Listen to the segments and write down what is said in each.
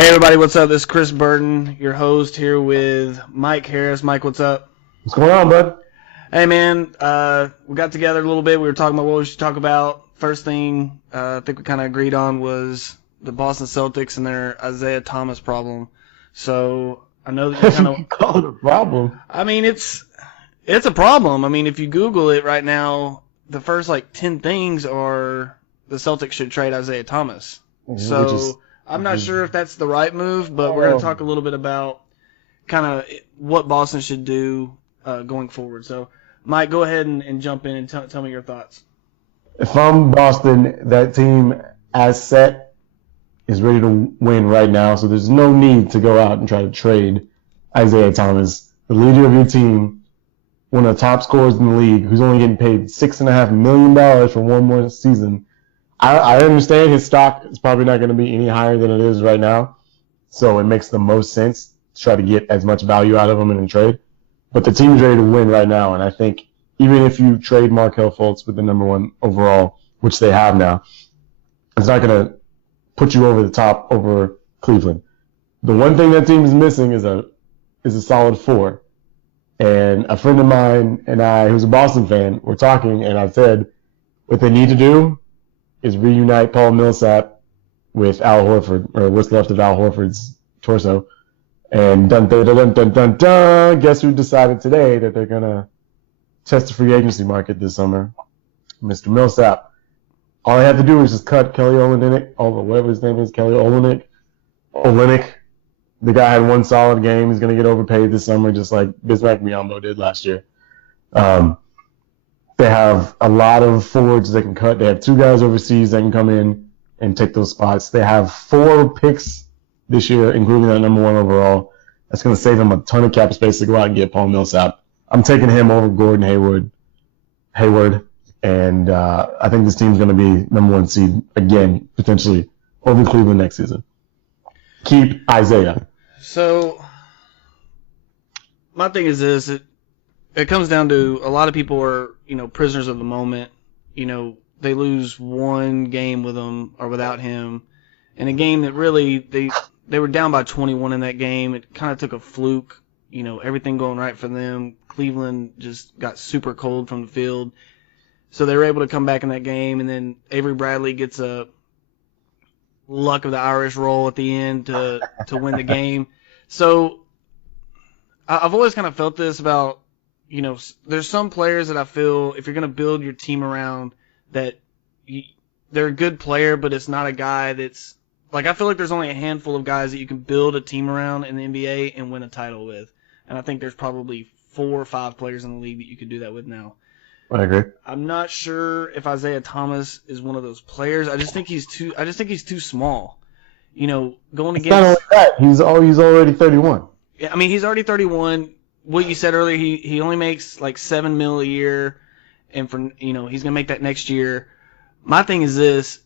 Hey everybody, what's up? This is Chris Burton, your host here with Mike Harris. Mike, what's up? What's going on, bud? Hey man, we got together a little bit. We were talking about what we should talk about. First thing I think we kind of agreed on was the Boston Celtics and their Isaiah Thomas problem. So I know that you kind of call it a problem. I mean, it's a problem. I mean, if you Google it right now, the first 10 things are the Celtics should trade Isaiah Thomas. So I'm not sure if that's the right move, but we're going to talk a little bit about kind of what Boston should do going forward. So, Mike, go ahead and jump in and tell me your thoughts. If I'm Boston, that team as set is ready to win right now, so there's no need to go out and try to trade Isaiah Thomas, the leader of your team, one of the top scorers in the league, who's only getting paid $6.5 million for one more season. I understand his stock is probably not going to be any higher than it is right now, so it makes the most sense to try to get as much value out of him in a trade. But the team's ready to win right now, and I think even if you trade Markelle Fultz with the number one overall, which they have now, it's not going to put you over the top over Cleveland. The one thing that team is missing is a solid four. And a friend of mine and I, who's a Boston fan, were talking, and I said what they need to do is reunite Paul Millsap with Al Horford, or what's left of Al Horford's torso. And dun dun dun dun dun dun dun. Guess who decided today that they're gonna test the free agency market this summer? Mr. Millsap. All they have to do is just cut Kelly Olynyk, whatever his name is, Kelly Olynyk. The guy had one solid game. He's gonna get overpaid this summer, just like Bismack Biyombo did last year. They have a lot of forwards they can cut. They have two guys overseas that can come in and take those spots. They have 4 picks this year, including that number one overall. That's going to save them a ton of cap space to go out and get Paul Millsap. I'm taking him over Gordon Hayward, and I think this team's going to be number one seed again, potentially, over Cleveland next season. Keep Isaiah. So my thing is this. It comes down to a lot of people are, prisoners of the moment. They lose one game with him or without him. In a game that really, they were down by 21 in that game. It kind of took a fluke, everything going right for them. Cleveland just got super cold from the field. So they were able to come back in that game, and then Avery Bradley gets a luck of the Irish roll at the end to win the game. So I've always kind of felt this about, there's some players that I feel if you're going to build your team around that they're a good player, but it's not a guy that's I feel like there's only a handful of guys that you can build a team around in the NBA and win a title with. And I think there's probably 4 or 5 players in the league that you could do that with now. I agree. I'm not sure if Isaiah Thomas is one of those players. I just think he's too small. Going against. Not only that, he's already 31. Yeah, I mean, he's already 31. What you said earlier, he only makes $7 million a year, and he's gonna make that next year. My thing is this: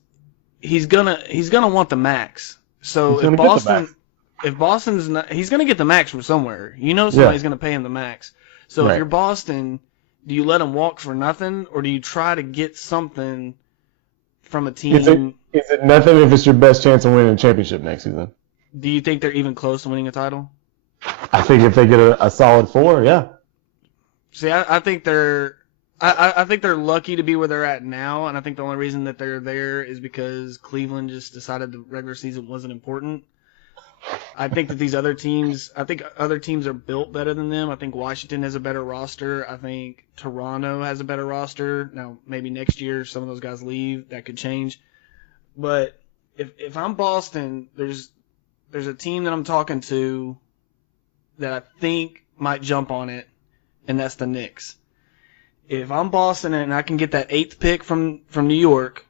he's gonna want the max. So if Boston's not, he's gonna get the max from somewhere. Somebody's gonna pay him the max. So If you're Boston, do you let him walk for nothing, or do you try to get something from a team? Is it nothing if it's your best chance of winning a championship next season? Do you think they're even close to winning a title? I think if they get a solid 4, yeah. See, I think they're lucky to be where they're at now, and I think the only reason that they're there is because Cleveland just decided the regular season wasn't important. I think that other teams are built better than them. I think Washington has a better roster. I think Toronto has a better roster. Now, maybe next year some of those guys leave. That could change. But if I'm Boston, there's a team that I'm talking to that I think might jump on it, and that's the Knicks. If I'm Boston and I can get that 8th pick from New York,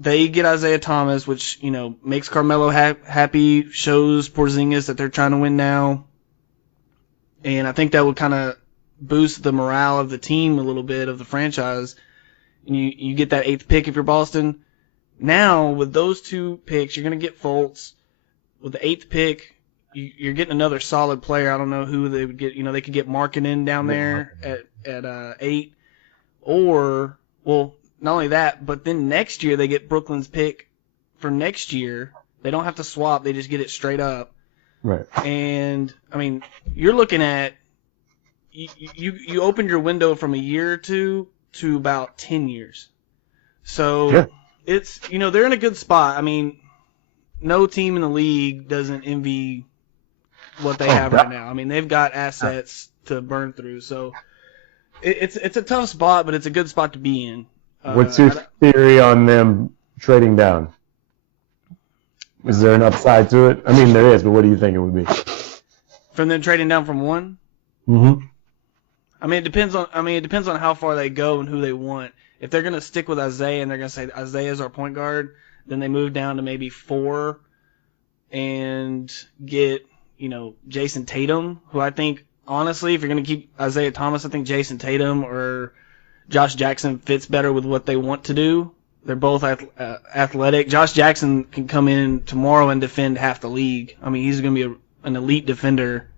they get Isaiah Thomas, which, makes Carmelo happy, shows Porzingis that they're trying to win now. And I think that would kind of boost the morale of the team a little bit, of the franchise. And you get that 8th pick if you're Boston. Now, with those 2 picks, you're going to get Fultz. With the 8th pick, you're getting another solid player. I don't know who they would get. They could get Markkanen down there at 8. Or, well, not only that, but then next year they get Brooklyn's pick for next year. They don't have to swap. They just get it straight up. Right. And, I mean, you're looking at you opened your window from a year or two to about 10 years. So it's, they're in a good spot. I mean, no team in the league doesn't envy what they have right now. I mean, they've got assets to burn through. So it's a tough spot, but it's a good spot to be in. What's your theory on them trading down? Is there an upside to it? I mean, there is, but what do you think it would be? From them trading down from one? Mm-hmm. I mean, it depends on how far they go and who they want. If they're going to stick with Isaiah and they're going to say Isaiah's our point guard, then they move down to maybe 4 and get, Jason Tatum, who I think, honestly, if you're going to keep Isaiah Thomas, I think Jason Tatum or Josh Jackson fits better with what they want to do. They're both athletic. Josh Jackson can come in tomorrow and defend half the league. I mean, he's going to be an elite defender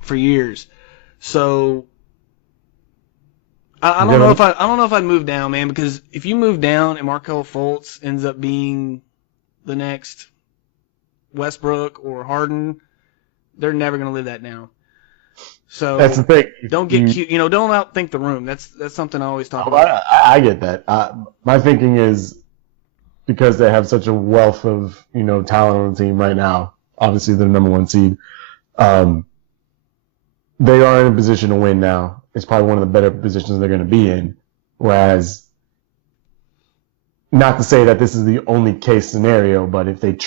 for years. So I don't know if I'd move down, man, because if you move down and Markelle Fultz ends up being the next Westbrook or Harden, they're never going to live that down. So that's the thing. Don't get cute. Don't outthink the room. That's something I always talk about. I get that. My thinking is because they have such a wealth of talent on the team right now. Obviously, they're the number 1 seed. They are in a position to win now. It's probably one of the better positions they're going to be in. Whereas, not to say that this is the only case scenario, but if they if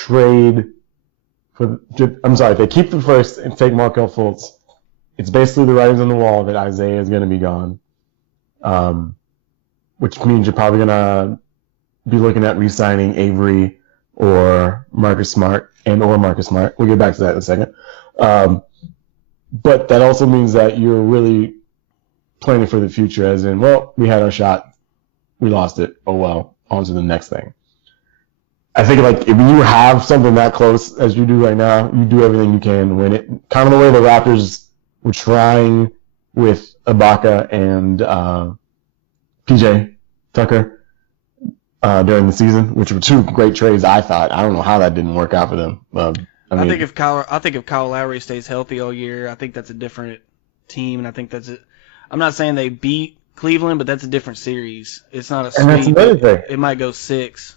they keep the first and take Markelle Fultz, it's basically the writings on the wall that Isaiah is going to be gone, which means you're probably going to be looking at re-signing Avery or Marcus Smart or Marcus Smart. We'll get back to that in a second. But that also means that you're really planning for the future, as in, well, we had our shot, we lost it, oh well, on to the next thing. I think if you have something that close as you do right now, you do everything you can to win it. Kind of the way the Raptors were trying with Ibaka and PJ Tucker during the season, which were 2 great trades, I thought. I don't know how that didn't work out for them. I think if Kyle Lowry stays healthy all year, I think that's a different team, and I think that's it. I'm not saying they beat Cleveland, but that's a different series. It's not a sweep. And that's another thing. It might go 6.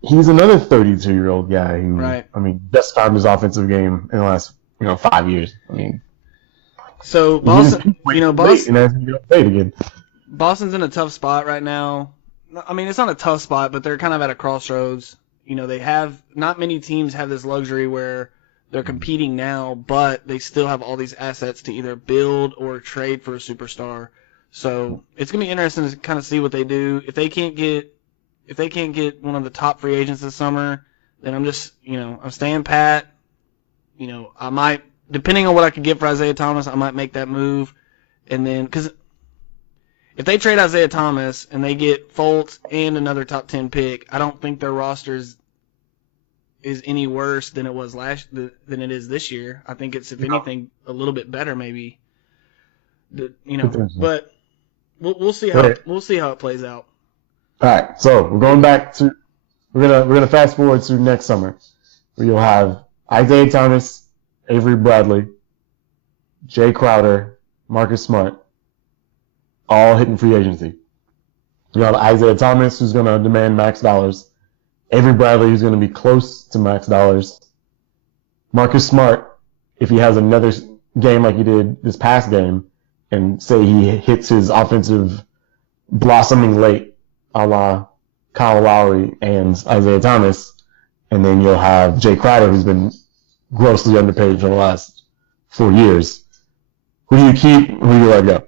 He's another 32-year-old guy who, right. I mean, best time his offensive game in the last 5 years. I mean. So Boston, again. Boston's in a tough spot right now. I mean, it's not a tough spot, but they're kind of at a crossroads. They have not many teams have this luxury where they're competing now, but they still have all these assets to either build or trade for a superstar. So it's gonna be interesting to kind of see what they do. If they can't get one of the top free agents this summer, then I'm just I'm staying pat. I might. Depending on what I could get for Isaiah Thomas, I might make that move. And then, because if they trade Isaiah Thomas and they get Fultz and another top 10 pick, I don't think their roster is any worse than it was than it is this year. I think it's, if anything, a little bit better maybe. But we'll see how it plays out. All right, so we're gonna fast forward to next summer, where you'll have Isaiah Thomas, Avery Bradley, Jay Crowder, Marcus Smart, all hitting free agency. You have Isaiah Thomas, who's going to demand max dollars. Avery Bradley, who's going to be close to max dollars. Marcus Smart, if he has another game like he did this past game, and say he hits his offensive blossoming late, a la Kyle Lowry and Isaiah Thomas, and then you'll have Jay Crowder, who's been grossly underpaid for the last 4 years. Who do you keep? Who do you let go?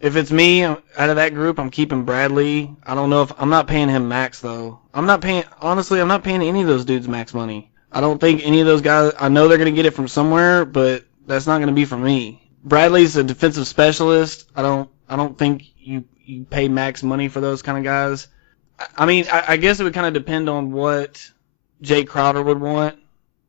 If it's me, out of that group, I'm keeping Bradley. I don't know if I'm not paying him max though. I'm not paying any of those dudes max money. I don't think any of those guys. I know they're going to get it from somewhere, but that's not going to be from me. Bradley's a defensive specialist. I don't think you pay max money for those kind of guys. I mean, I guess it would kind of depend on what Jay Crowder would want,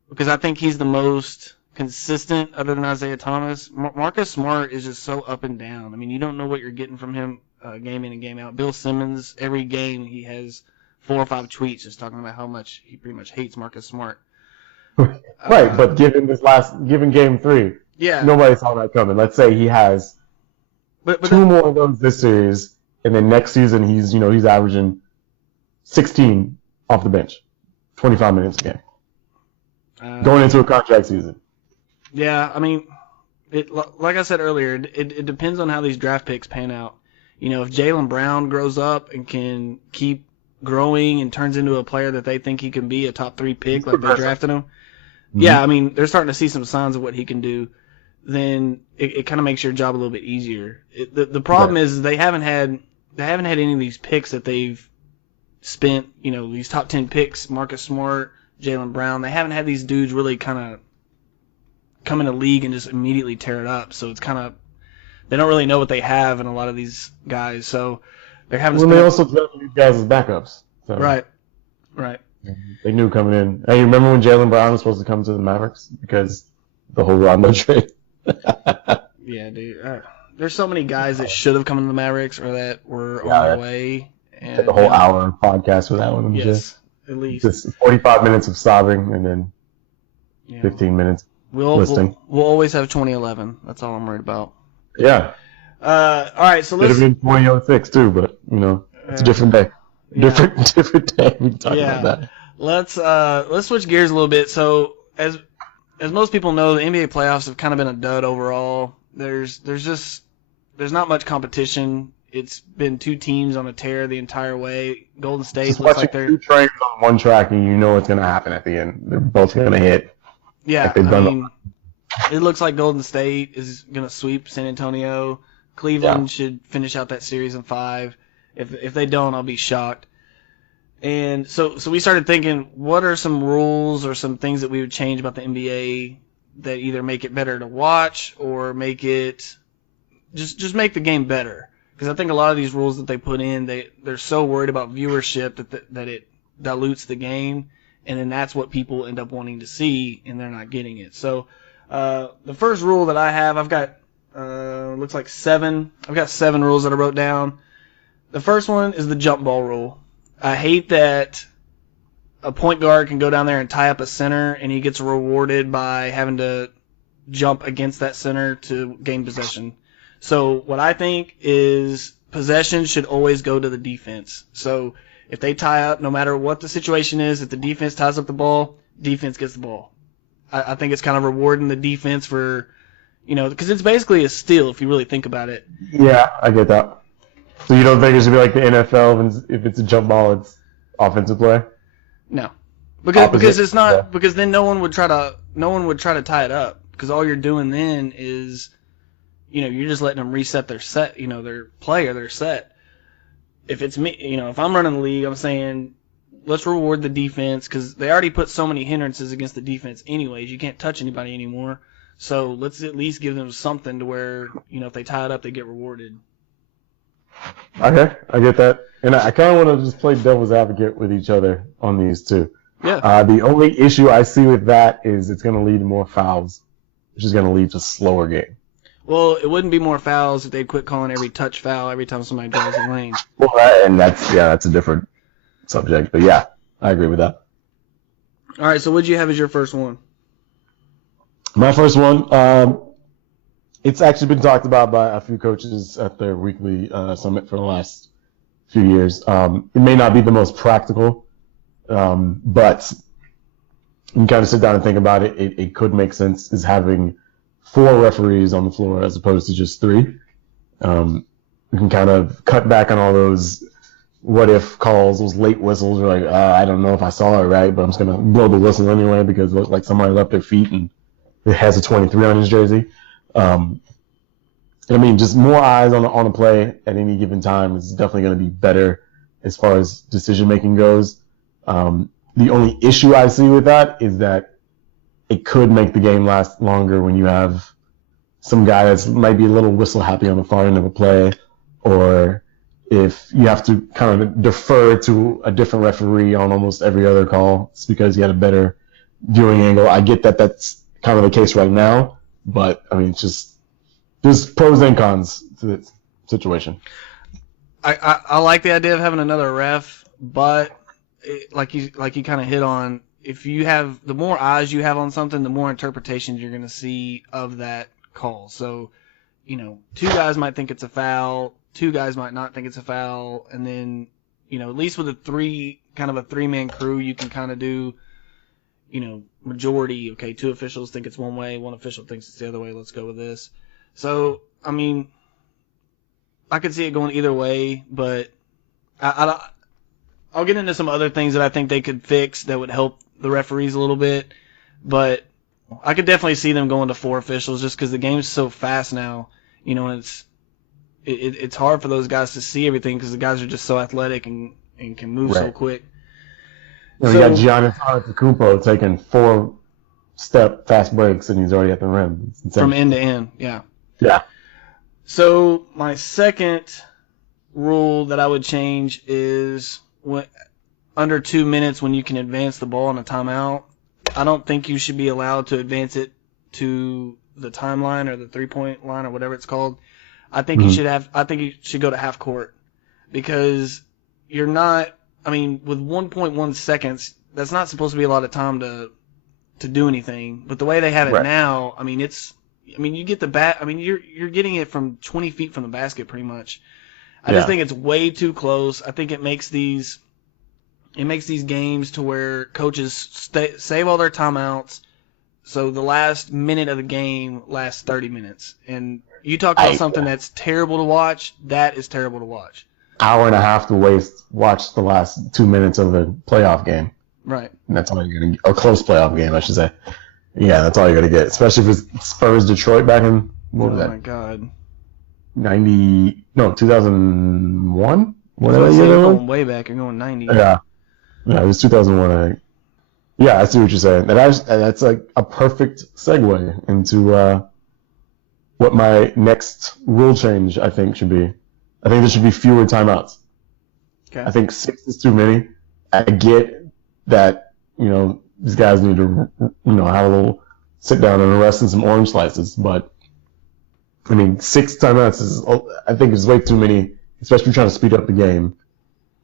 because I think he's the most consistent other than Isaiah Thomas. Marcus Smart is just so up and down. I mean, you don't know what you're getting from him game in and game out. Bill Simmons, every game he has 4 or 5 tweets just talking about how much he pretty much hates Marcus Smart. Right, but given game 3, Yeah, nobody saw that coming. Let's say he has but 2 more of those this series, and then next season he's averaging 16 off the bench, 25 minutes a game, going into a contract season. Yeah, I mean, like I said earlier, it depends on how these draft picks pan out. If Jaylen Brown grows up and can keep growing and turns into a player that they think he can be, a top 3 pick like they drafted him. Mm-hmm. Yeah, I mean, they're starting to see some signs of what he can do. Then it kind of makes your job a little bit easier. The problem is they haven't had any of these picks that they've spent. These top 10 picks, Marcus Smart, Jaylen Brown. They haven't had these dudes really kind of come in the league and just immediately tear it up. So it's kind of they don't really know what they have in a lot of these guys. So they're having. Well, they also drafted these guys as backups. So. Right. They knew coming in. Hey, you remember when Jaylen Brown was supposed to come to the Mavericks because the whole Rondo trade? Yeah, dude. There's so many guys that should have come to the Mavericks or that were on their way. And the whole hour podcast with that one. Yes, at least. Just 45 minutes of sobbing and then 15 minutes listing. We'll always have 2011. That's all I'm worried about. Yeah. All right, so let's. Could have been 2006 too, but it's a different day. Yeah. Different day. We can talk about that. Let's switch gears a little bit. So as most people know, the NBA playoffs have kind of been a dud overall. There's not much competition. It's been 2 teams on a tear the entire way. Golden State just looks like they're 2 trains on one track, and you know what's going to happen at the end. They're both going to hit. Yeah, it looks like Golden State is going to sweep San Antonio. Cleveland should finish out that series in 5. If they don't, I'll be shocked. And so we started thinking, what are some rules or some things that we would change about the NBA that either make it better to watch or make it just make the game better? Because I think a lot of these rules that they put in, they're so worried about viewership that it dilutes the game, and then that's what people end up wanting to see, and they're not getting it. So the first rule that I have, I've got looks like 7. I've got 7 rules that I wrote down. The first one is the jump ball rule. I hate that a point guard can go down there and tie up a center, and he gets rewarded by having to jump against that center to gain possession. So what I think is possession should always go to the defense. So if they tie up, no matter what the situation is, if the defense ties up the ball, defense gets the ball. I think it's kind of rewarding the defense for, because it's basically a steal if you really think about it. Yeah, I get that. So you don't think it should be like the NFL, and if it's a jump ball, it's offensive play? No, because it's not. Because then no one would try to tie it up. Because all you're doing then is, you're just letting them reset their set. Their play or their set. If it's me, if I'm running the league, I'm saying let's reward the defense because they already put so many hindrances against the defense. Anyways, you can't touch anybody anymore. So let's at least give them something to where if they tie it up, they get rewarded. Okay, I get that. And I kind of want to just play devil's advocate with each other on these too. Yeah. The only issue I see with that is it's going to lead to more fouls, which is going to lead to a slower game. Well, it wouldn't be more fouls if they'd quit calling every touch foul every time somebody drives the lane. Well, that's a different subject. But yeah, I agree with that. All right, so what'd you have as your first one? My first one, it's actually been talked about by a few coaches at their weekly summit for the last few years. It may not be the most practical, but you can kind of sit down and think about it. It could make sense is having 4 referees on the floor as opposed to just 3. You can kind of cut back on all those what-if calls, those late whistles. You're like, I don't know if I saw it right, but I'm just going to blow the whistle anyway because it looks like somebody left their feet and it has a 23 on his jersey. Just more eyes on a play at any given time is definitely going to be better as far as decision-making goes. The only issue I see with that is that it could make the game last longer when you have some guy that's might be a little whistle happy on the far end of a play, or if you have to kind of defer to a different referee on almost every other call. It's because you had a better viewing angle. I get that that's kind of the case right now, but it's just there's pros and cons to this situation. I like the idea of having another ref, but like you kind of hit on, if you have the more eyes you have on something, the more interpretations you're going to see of that call. So, two guys might think it's a foul, two guys might not think it's a foul, and then, at least with a three-man crew, you can kind of do, majority. Okay, two officials think it's one way, one official thinks it's the other way. Let's go with this. So, I mean, I could see it going either way, but I'll get into some other things that I think they could fix that would help the referees a little bit, but I could definitely see them going to four officials just because the game's so fast now, and it's hard for those guys to see everything because the guys are just so athletic and can move so quick. You got Giannis Antetokounmpo taking 4-step fast breaks and he's already at the rim. From end to end, yeah. Yeah. So my second rule that I would change is under 2 minutes when you can advance the ball in a timeout, I don't think you should be allowed to advance it to the timeline or the 3-point line or whatever it's called. I think you should go to half court because you're not. I mean, with 1.1 seconds, that's not supposed to be a lot of time to do anything. But the way they have it now, I mean, you get the bat. I mean, you're getting it from 20 feet from the basket pretty much. I just think it's way too close. I think it makes these games to where coaches save all their timeouts, so the last minute of the game lasts 30 minutes. And you talk about something that's terrible to watch. That is terrible to watch. Hour and a half to watch the last 2 minutes of a playoff game. Right. And that's all you're going to get. A close playoff game, I should say. Yeah, that's all you're going to get. Especially if it's Spurs Detroit back in, what was that? Oh, my God. 2001? Whatever. You're going way back. You're going 90. Yeah. Yeah, it was 2001, I think. Yeah, I see what you're saying. That's like a perfect segue into what my next rule change, I think, should be. I think there should be fewer timeouts. Okay. I think 6 is too many. I get that, these guys need to, have a little sit down and rest and some orange slices, but, 6 timeouts I think is way too many, especially trying to speed up the game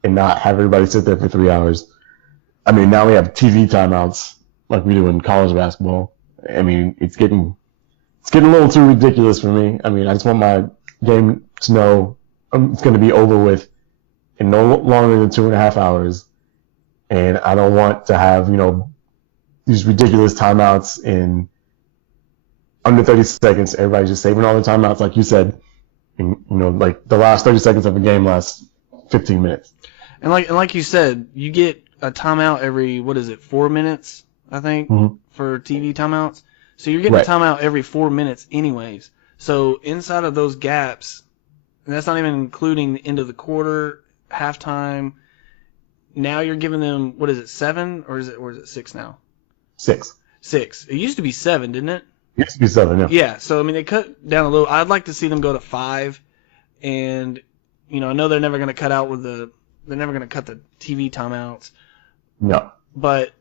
and not have everybody sit there for 3 hours. Now we have TV timeouts like we do in college basketball. It's getting a little too ridiculous for me. I just want my game to know it's going to be over with in no longer than 2.5 hours. And I don't want to have, these ridiculous timeouts in under 30 seconds. Everybody's just saving all the timeouts, like you said. And, like the last 30 seconds of a game lasts 15 minutes. And like you said, you get a timeout every, 4 minutes, I think, for TV timeouts. So you're getting a timeout every 4 minutes anyways. So inside of those gaps, and that's not even including the end of the quarter, halftime, now you're giving them, 7? Or is it 6 now? 6. 6. It used to be 7, didn't it? It used to be 7, yeah. Yeah, so, they cut down a little. I'd like to see them go to 5. And, I know they're never going to cut out they're never going to cut the TV timeouts. No. But,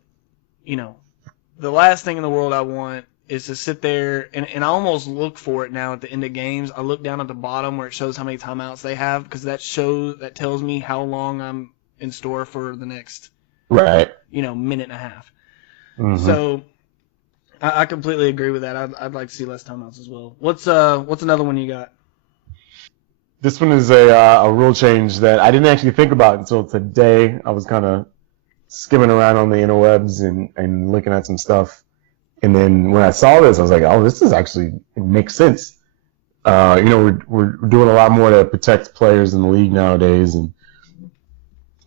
the last thing in the world I want is to sit there, and I almost look for it now at the end of games. I look down at the bottom where it shows how many timeouts they have, because that tells me how long I'm in store for the next, minute and a half. Mm-hmm. So I completely agree with that. I'd like to see less timeouts as well. What's another one you got? This one is a rule change that I didn't actually think about until today. I was kind of skimming around on the interwebs and looking at some stuff. And then when I saw this, I was like, oh, this is actually, it makes sense. We're doing a lot more to protect players in the league nowadays and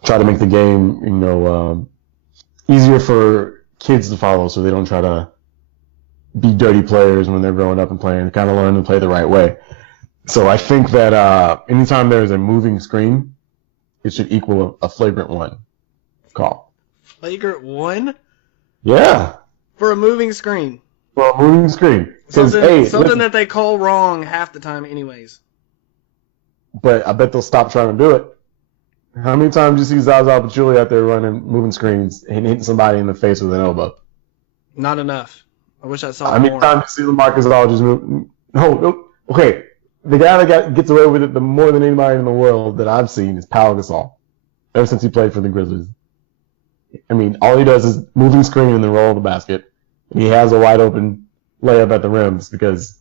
try to make the game, easier for kids to follow so they don't try to be dirty players when they're growing up and playing, kind of learn to play the right way. So I think that anytime there's a moving screen, it should equal a flagrant 1 call. Flagrant 1? Yeah. For a moving screen. For a moving screen. Something that they call wrong half the time anyways. But I bet they'll stop trying to do it. How many times do you see Zaza Pachulia out there running moving screens and hitting somebody in the face with an elbow? Not enough. I wish I saw more. How many times do you see LaMarcus Aldridge move? No, okay. The guy that gets away with it the more than anybody in the world that I've seen is Pau Gasol. Ever since he played for the Grizzlies. I mean, all he does is moving screen and then roll the basket. He has a wide open layup at the rims because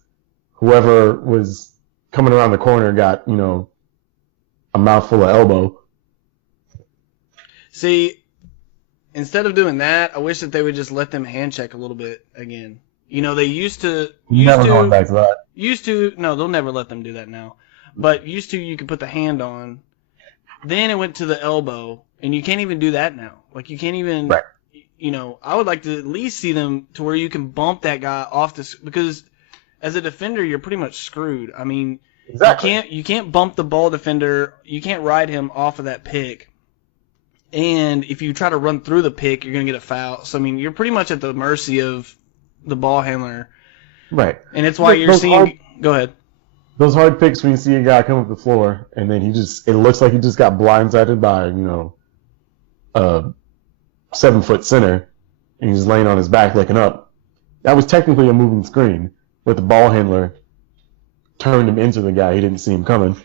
whoever was coming around the corner got, a mouthful of elbow. See, instead of doing that, I wish that they would just let them hand check a little bit again. They used to. Never going back to that. No, they'll never let them do that now. But used to, you could put the hand on. Then it went to the elbow, and you can't even do that now. Like, you can't even. Right. I would like to at least see them to where you can bump that guy off this, because as a defender, you're pretty much screwed. I mean, exactly. You can't bump the ball defender. You can't ride him off of that pick. And if you try to run through the pick, you're going to get a foul. So, I mean, you're pretty much at the mercy of the ball handler. Right. And it's why you're seeing... Go ahead. Those hard picks when you see a guy come up the floor, and then it looks like he just got blindsided by, a 7-foot center, and he's laying on his back looking up. That was technically a moving screen, but the ball handler turned him into the guy. He didn't see him coming.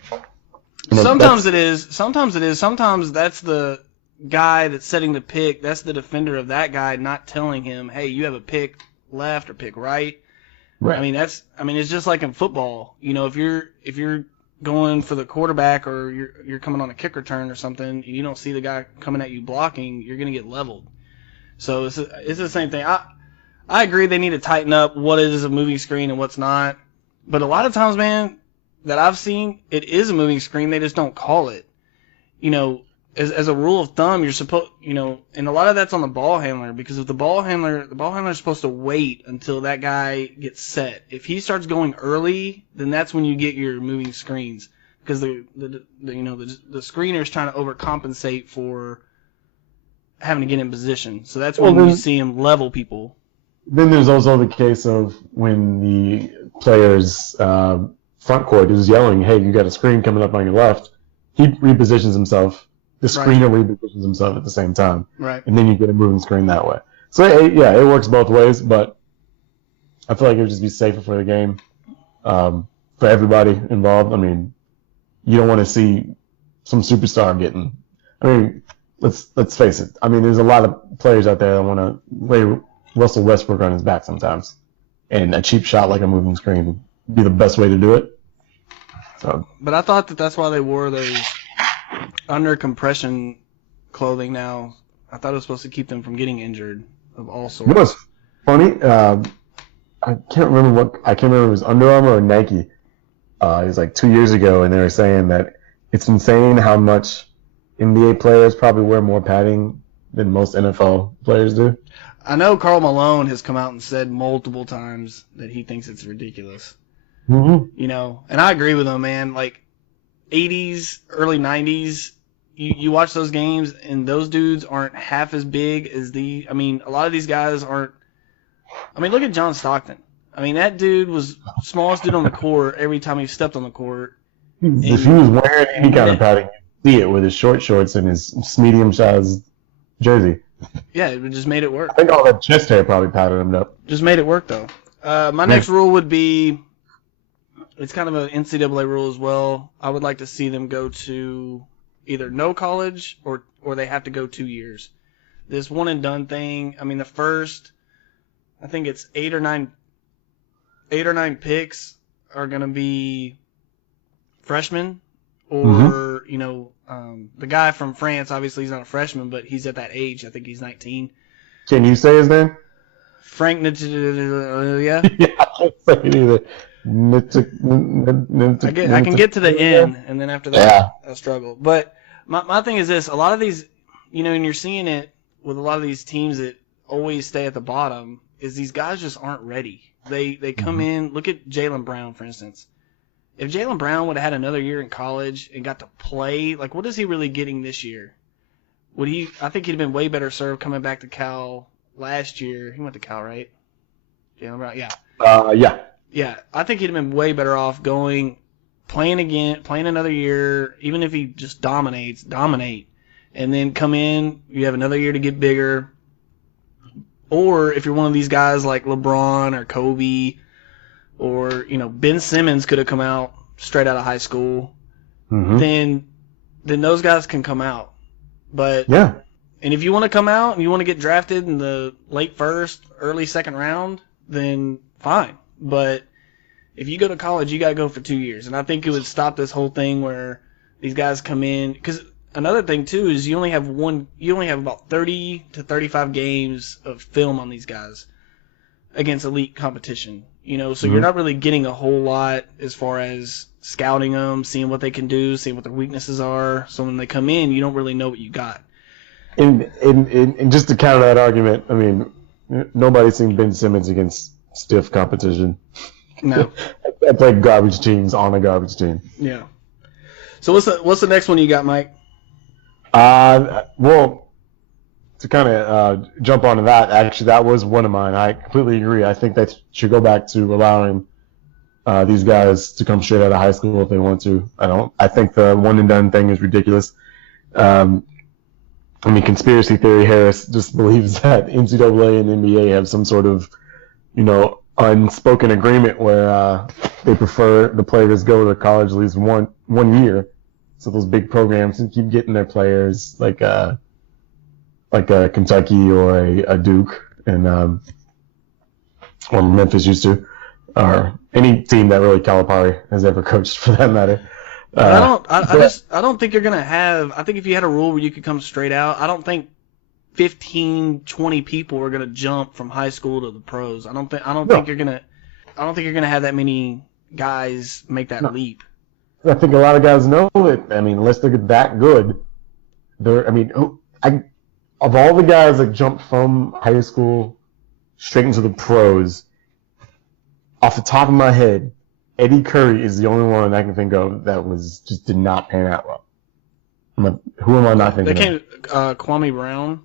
Sometimes it is. Sometimes that's the guy that's setting the pick. That's the defender of that guy not telling him, hey, you have a pick left or pick right. Right. I mean, it's just like in football. If you're going for the quarterback or you're coming on a kick return or something, and you don't see the guy coming at you blocking, you're going to get leveled. So it's the same thing. I agree they need to tighten up what is a moving screen and what's not. But a lot of times, man, that I've seen, it is a moving screen. They just don't call it. As a rule of thumb, you're supposed, and a lot of that's on the ball handler, because if the ball handler is supposed to wait until that guy gets set. If he starts going early, then that's when you get your moving screens, because the screener is trying to overcompensate for having to get in position. So that's when you see him level people. Then there's also the case of when the player's front court is yelling, hey, you got a screen coming up on your left. He repositions himself. The screener repositions himself at the same time. Right. And then you get a moving screen that way. So, it works both ways, but I feel like it would just be safer for the game, for everybody involved. I mean, you don't want to see some superstar getting... I mean, let's face it. I mean, there's a lot of players out there that want to lay Russell Westbrook on his back sometimes. And a cheap shot like a moving screen would be the best way to do it. So. But I thought that's why they wore those under compression clothing now. I thought it was supposed to keep them from getting injured of all sorts. You know what's funny? I can't remember if it was Under Armour or Nike. It was like 2 years ago, and they were saying that it's insane how much NBA players probably wear more padding than most NFL players do. I know Karl Malone has come out and said multiple times that he thinks it's ridiculous. Mm-hmm. And I agree with him, man. Like, 80s, early 90s, you watch those games, and those dudes aren't half as big as a lot of these guys aren't. I mean, look at John Stockton. I mean, that dude was the smallest dude on the court every time he stepped on the court. If he was wearing any kind of padding, you'd see it with his short shorts and his medium-sized jersey. Yeah, it just made it work. I think all that chest hair probably padded him up. Just made it work, though. My next rule would be, it's kind of an NCAA rule as well. I would like to see them go to either no college or they have to go 2 years. This one and done thing, I mean, the first, I think it's 8 or 9 picks are going to be freshmen, or, the guy from France, obviously he's not a freshman, but he's at that age. I think he's 19. Can you say his name? Frank yeah. Yeah, I can't say it either. I can get to the end, and then after that, I'll struggle. But my thing is this: a lot of these, and you're seeing it with a lot of these teams that always stay at the bottom, is these guys just aren't ready. They come in. Look at Jaylen Brown, for instance. If Jaylen Brown would have had another year in college and got to play, like, what is he really getting this year? I think he'd have been way better served coming back to Cal last year. He went to Cal, right? Jaylen Brown, yeah. Yeah. Yeah, I think he'd have been way better off playing another year, even if he just dominate, and then come in, you have another year to get bigger. Or if you're one of these guys like LeBron or Kobe, or, Ben Simmons could have come out straight out of high school, then those guys can come out. But And if you want to come out and you want to get drafted in the late first, early second round, then fine. But if you go to college, you got to go for 2 years. And I think it would stop this whole thing where these guys come in. Because another thing, too, is you only have about 30 to 35 games of film on these guys against elite competition. So you're not really getting a whole lot as far as scouting them, seeing what they can do, seeing what their weaknesses are. So when they come in, you don't really know what you got. And just to counter that argument, I mean, nobody's seen Ben Simmons against stiff competition. No. I played garbage teams on a garbage team. Yeah. So what's the next one you got, Mike? Well, to kind of jump onto that, actually, that was one of mine. I completely agree. I think they should go back to allowing these guys to come straight out of high school if they want to. I think the one and done thing is ridiculous. Conspiracy theory Harris just believes that NCAA and NBA have some sort of, unspoken agreement where they prefer the players go to college at least one year. So those big programs can keep getting their players like a Kentucky or a Duke or Memphis used to, or any team that really Calipari has ever coached for that matter. I don't think you're gonna have. I think if you had a rule where you could come straight out, I don't think 15, 20 people are gonna jump from high school to the pros. I don't think you're gonna have that many guys make that leap. I think a lot of guys know it. Unless they're that good, of all the guys that jumped from high school straight into the pros, off the top of my head, Eddie Curry is the only one I can think of that just did not pan out well. Who am I not thinking of? Kwame Brown.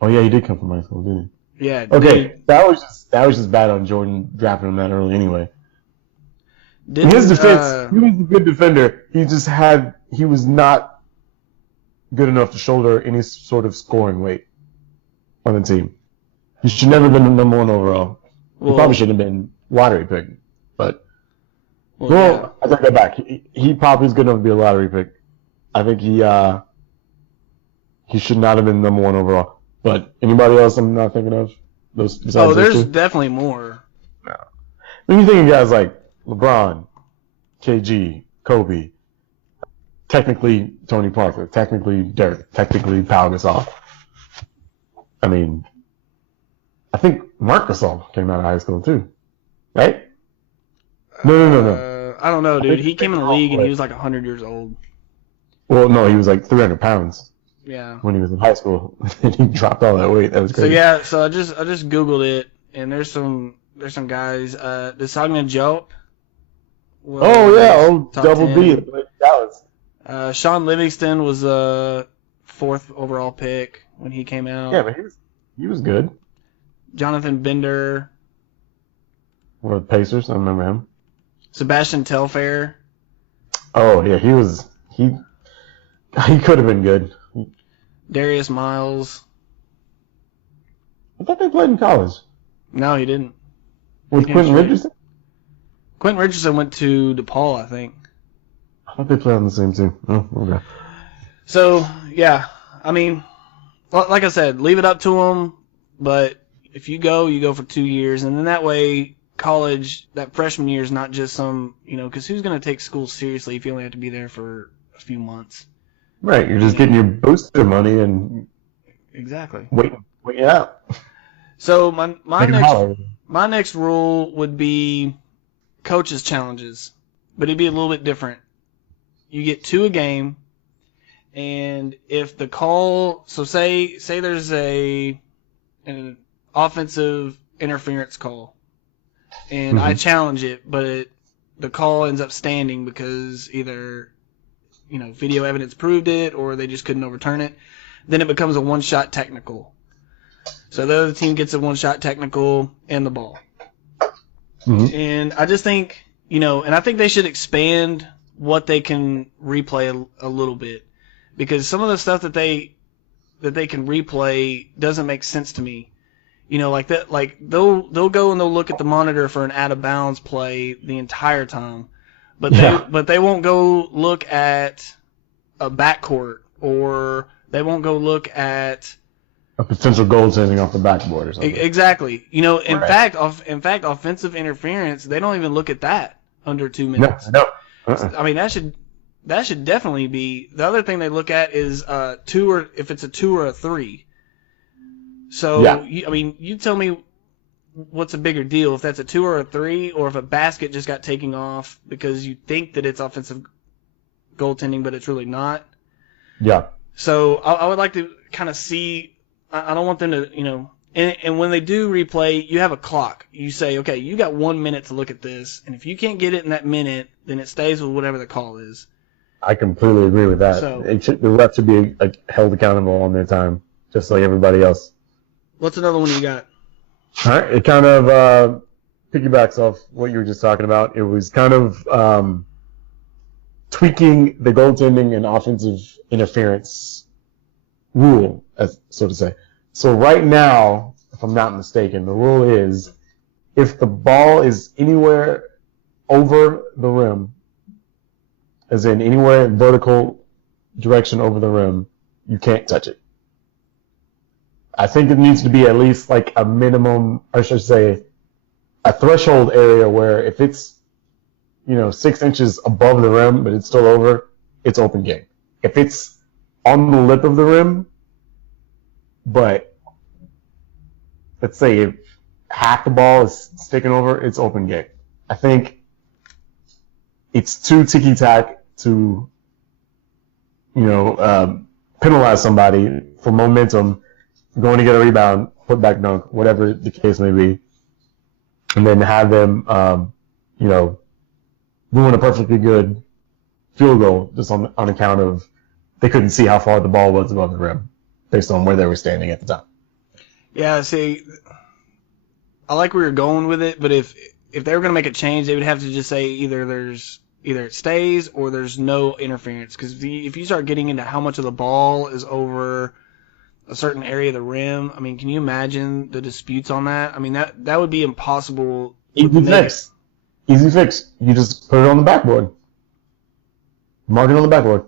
Oh yeah, he did come from high school, didn't he? Yeah. Okay, that was just bad on Jordan drafting him that early anyway. In his defense, he was a good defender. He was not good enough to shoulder any sort of scoring weight on the team. He should never have been the number one overall. He probably shouldn't have been lottery pick. But I take that back. He probably is good enough to be a lottery pick. I think he should not have been number one overall. But anybody else I'm not thinking of? There's definitely more. No. When you think of guys like LeBron, KG, Kobe, technically Tony Parker, technically Dirk, technically Pau Gasol. I think Marc Gasol came out of high school too, right? No. I don't know, dude. He came in the league and he was like 100 years old. Well, no, he was like 300 pounds. Yeah. When he was in high school, and he dropped all that weight. That was crazy. So I just googled it, and there's some guys. Desagna Diop. Double B. Dallas. Sean Livingston was a 4th overall pick when he came out. Yeah, but he was good. Jonathan Bender. Or the Pacers, I remember him. Sebastian Telfair. Oh yeah, he could have been good. Darius Miles. I thought they played in college. No, he didn't. With Quentin Richardson? Quentin Richardson went to DePaul, I think. I thought they played on the same team. Oh, okay. So, yeah. Like I said, leave it up to them. But if you go for 2 years. And then that way, college, that freshman year is not just some, because who's going to take school seriously if you only have to be there for a few months? Right, you're just getting your booster money and exactly wait it out. So my next rule would be coaches challenges, but it'd be a little bit different. You get 2 a game, and if the call, so say there's an offensive interference call, and I challenge it, but the call ends up standing because either video evidence proved it, or they just couldn't overturn it. Then it becomes a one-shot technical. So the other team gets a one-shot technical and the ball. Mm-hmm. And I just think, and I think they should expand what they can replay a little bit, because some of the stuff that they can replay doesn't make sense to me. Like that, like they'll go and they'll look at the monitor for an out-of-bounds play the entire time. But they won't go look at a backcourt or They won't go look at a potential goaltending off the backboard or something. Exactly. In Right. fact, offensive interference, they don't even look at that under 2 minutes. No. Uh-uh. I mean, that should definitely be. The other thing they look at is if it's a 2 or a 3. So, Yeah. you tell me what's a bigger deal, if that's a 2 or a 3, or if a basket just got taken off because you think that it's offensive goaltending, but it's really not. Yeah. So I would like to kind of see. I don't want them to, and when they do replay, you have a clock. You say, okay, you got 1 minute to look at this, and if you can't get it in that minute, then it stays with whatever the call is. I completely agree with that. So, the ref should be held accountable on their time, just like everybody else. What's another one you got? All right. It kind of piggybacks off what you were just talking about. It was kind of tweaking the goaltending and offensive interference rule, so to say. So right now, if I'm not mistaken, the rule is if the ball is anywhere over the rim, as in anywhere vertical direction over the rim, you can't touch it. I think it needs to be at least like a minimum, or should I say, a threshold area where if it's 6 inches above the rim, but it's still over, it's open game. If it's on the lip of the rim, but let's say if half the ball is sticking over, it's open game. I think it's too ticky-tack to, penalize somebody for momentum, going to get a rebound, put back dunk, whatever the case may be, and then have them, ruin a perfectly good field goal just on account of they couldn't see how far the ball was above the rim based on where they were standing at the time. Yeah, see, I like where you're going with it, but if they were going to make a change, they would have to just say either it stays or there's no interference. Because if you start getting into how much of the ball is over a certain area of the rim, I mean, can you imagine the disputes on that? I mean, that would be impossible. Easy fix. You just put it on the backboard. Mark it on the backboard.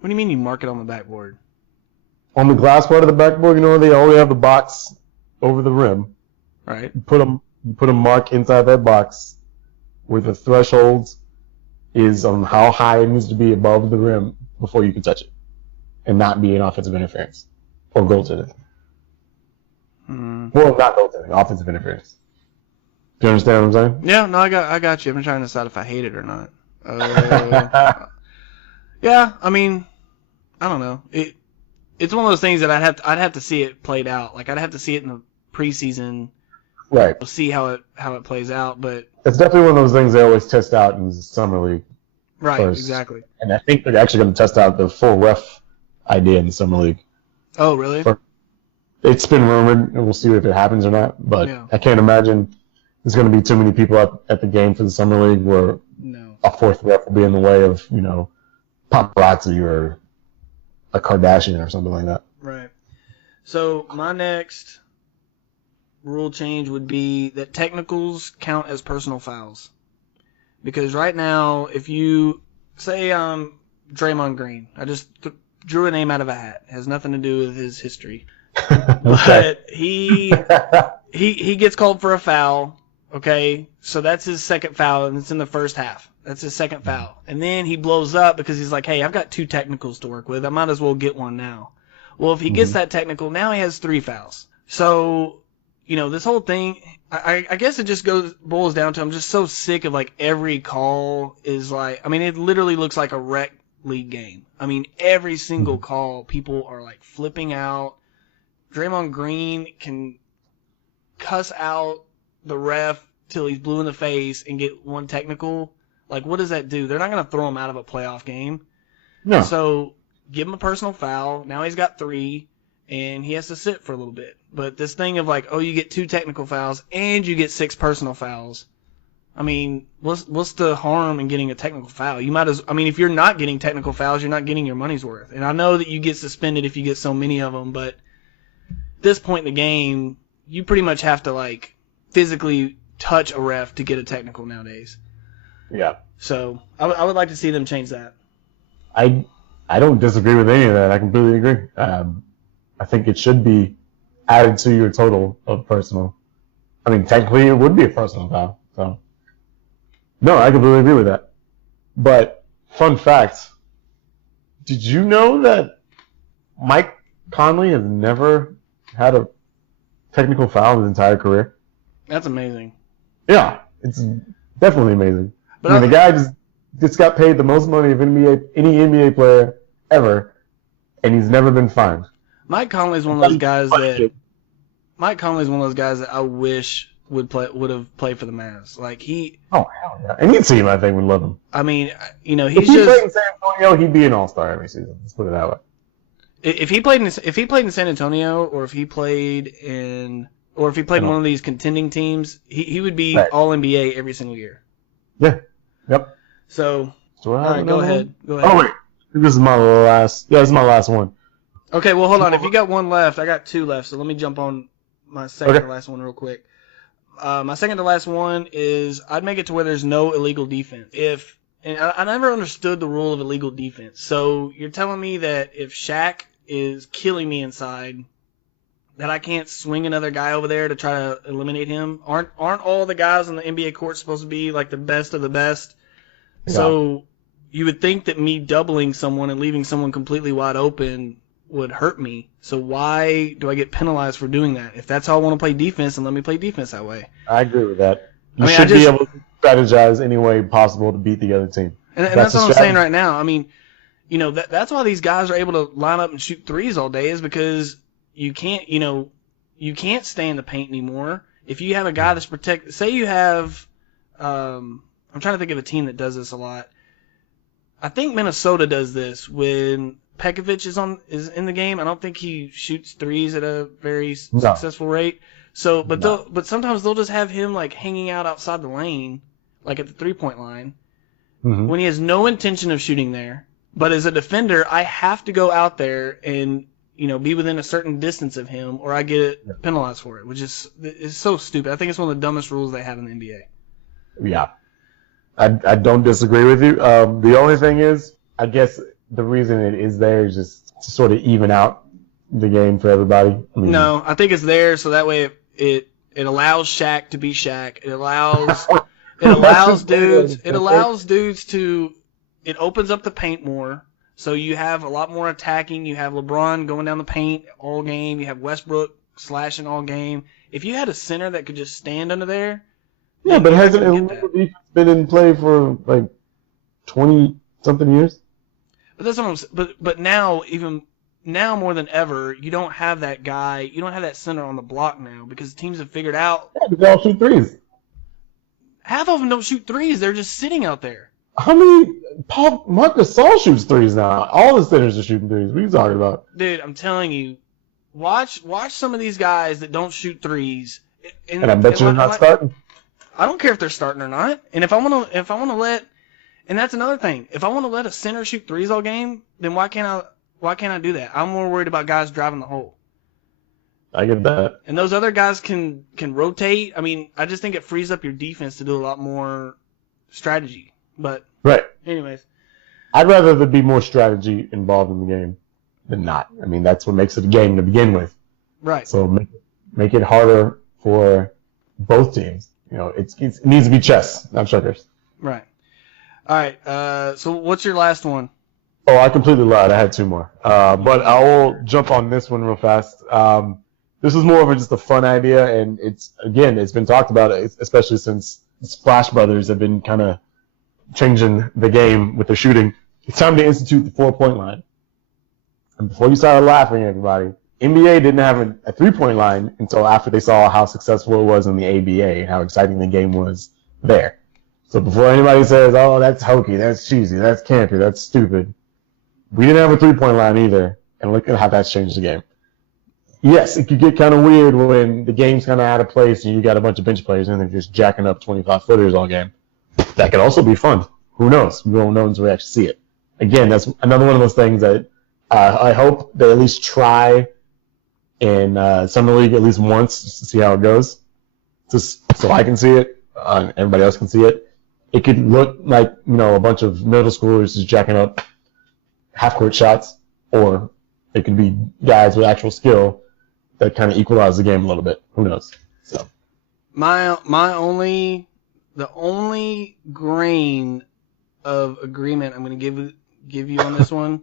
What do you mean you mark it on the backboard? On the glass part of the backboard, they always have the box over the rim. Right. You put a mark inside that box where the threshold is on how high it needs to be above the rim before you can touch it and not be an offensive interference or goaltending. Well, not goaltending, offensive interference. Do you understand what I'm saying? Yeah, no, I got you. I'm trying to decide if I hate it or not. Yeah, I mean, I don't know. It's one of those things that I'd have to see it played out. Like I'd have to see it in the preseason. Right. We'll see how it plays out, but it's definitely one of those things they always test out in the summer league. Right, first. Exactly. And I think they're actually going to test out the full ref idea in the summer league. Oh, really? It's been rumored, and we'll see if it happens or not. But yeah. I can't imagine there's going to be too many people at the game for the summer league where a fourth ref will be in the way of, paparazzi or a Kardashian or something like that. Right. So my next rule change would be that technicals count as personal fouls. Because right now, if you say Draymond Green, I just drew a name out of a hat. It has nothing to do with his history. But he gets called for a foul. Okay, so that's his second foul, and it's in the first half. That's his second foul. And then he blows up because he's like, hey, I've got 2 technicals to work with. I might as well get one now. Well, if he gets that technical, now he has 3 fouls. So, this whole thing, I guess it just boils down to I'm just so sick of, every call is it literally looks like a rec league game. I mean, every single call, people are, flipping out. Draymond Green can cuss out the ref till he's blue in the face and get 1 technical. What does that do? They're not going to throw him out of a playoff game. No. So give him a personal foul. Now he's got 3, and he has to sit for a little bit. But this thing of you get 2 technical fouls and you get 6 personal fouls. I mean, what's the harm in getting a technical foul? You might if you're not getting technical fouls, you're not getting your money's worth. And I know that you get suspended if you get so many of them, but at this point in the game, you pretty much have to physically touch a ref to get a technical nowadays. Yeah. So I would like to see them change that. I I don't disagree with any of that. I completely agree. I think it should be added to your total of personal. I mean, technically, it would be a personal foul. So, no, I completely agree with that. But, fun fact, did you know that Mike Conley has never had a technical foul his entire career? That's amazing. Yeah, it's definitely amazing. But I mean, the guy just got paid the most money of any NBA player ever, and he's never been fined. Mike Conley's one of those guys that I wish would have played for the Mavs. Like Oh hell yeah! Any team I think would love him. I mean, he's if he played in San Antonio, he'd be an all-star every season. Let's put it that way. If he played in San Antonio, or if he played in one of these contending teams, he would be all NBA every single year. Yeah. Yep. So all right, go ahead. Oh wait, this is my last. Yeah, this is my last one. Okay, well hold on. If you got one left, I got two left. So let me jump on my second to last one real quick. My second to last one is I'd make it to where there's no illegal defense. And I never understood the rule of illegal defense. So you're telling me that if Shaq is killing me inside, that I can't swing another guy over there to try to eliminate him? Aren't all the guys on the NBA court supposed to be like the best of the best? Yeah. So you would think that me doubling someone and leaving someone completely wide open would hurt me. So why do I get penalized for doing that? If that's how I want to play defense, then let me play defense that way. I agree with that. You should be able to strategize any way possible to beat the other team. And that's what I'm saying right now. I mean, that's why these guys are able to line up and shoot threes all day, is because you can't stay in the paint anymore. If you have a guy that's protected, say you have, I'm trying to think of a team that does this a lot. I think Minnesota does this when Pekovic is in the game. I don't think he shoots threes at a very successful rate. So, but sometimes they'll just have him like hanging out outside the lane, like at the 3-point line, when he has no intention of shooting there. But as a defender, I have to go out there and be within a certain distance of him, or I get penalized for it, which is so stupid. I think it's one of the dumbest rules they have in the NBA. Yeah, I don't disagree with you. The only thing is, I guess the reason it is there is just to sort of even out the game for everybody. No, I think it's there so that way it allows Shaq to be Shaq. It allows dudes to. It opens up the paint more, so you have a lot more attacking. You have LeBron going down the paint all game. You have Westbrook slashing all game. If you had a center that could just stand under there, yeah, but hasn't it been in play for like 20-something years? But that's what I'm saying. But now, even now more than ever, you don't have that guy. You don't have that center on the block now because teams have figured out. Yeah, they all shoot threes. Half of them don't shoot threes. They're just sitting out there. How many? Marc Gasol shoots threes now. All the centers are shooting threes. What are you talking about? Dude, I'm telling you, watch some of these guys that don't shoot threes. And I bet you're not starting. I don't care if they're starting or not. And if I want to let, and that's another thing. If I want to let a center shoot threes all game, then why can't I do that? I'm more worried about guys driving the hole. I get that. And those other guys can rotate. I mean, I just think it frees up your defense to do a lot more strategy. But anyways, I'd rather there be more strategy involved in the game than not. I mean, that's what makes it a game to begin with. Right. So make it harder for both teams. It needs to be chess, not checkers. Right. All right. So what's your last one? Oh, I completely lied. I had two more. But I will jump on this one real fast. This is more of just a fun idea, and it's been talked about, especially since Splash Brothers have been kind of changing the game with the shooting. It's time to institute the 4-point line. And before you started laughing, everybody, NBA didn't have a 3-point line until after they saw how successful it was in the ABA, how exciting the game was there. So before anybody says, oh, that's hokey, that's cheesy, that's campy, that's stupid, we didn't have a 3-point line either, and look at how that's changed the game. Yes, it could get kind of weird when the game's kind of out of place and you got a bunch of bench players and they're just jacking up 25-footers all game. That could also be fun. Who knows? We won't know until we actually see it. Again, that's another one of those things that I hope they at least try in Summer League at least once just to see how it goes. Just so I can see it, everybody else can see it. It could look like, a bunch of middle schoolers just jacking up half court shots, or it could be guys with actual skill that kind of equalize the game a little bit. Who knows? So the only grain of agreement I'm going to give you on this one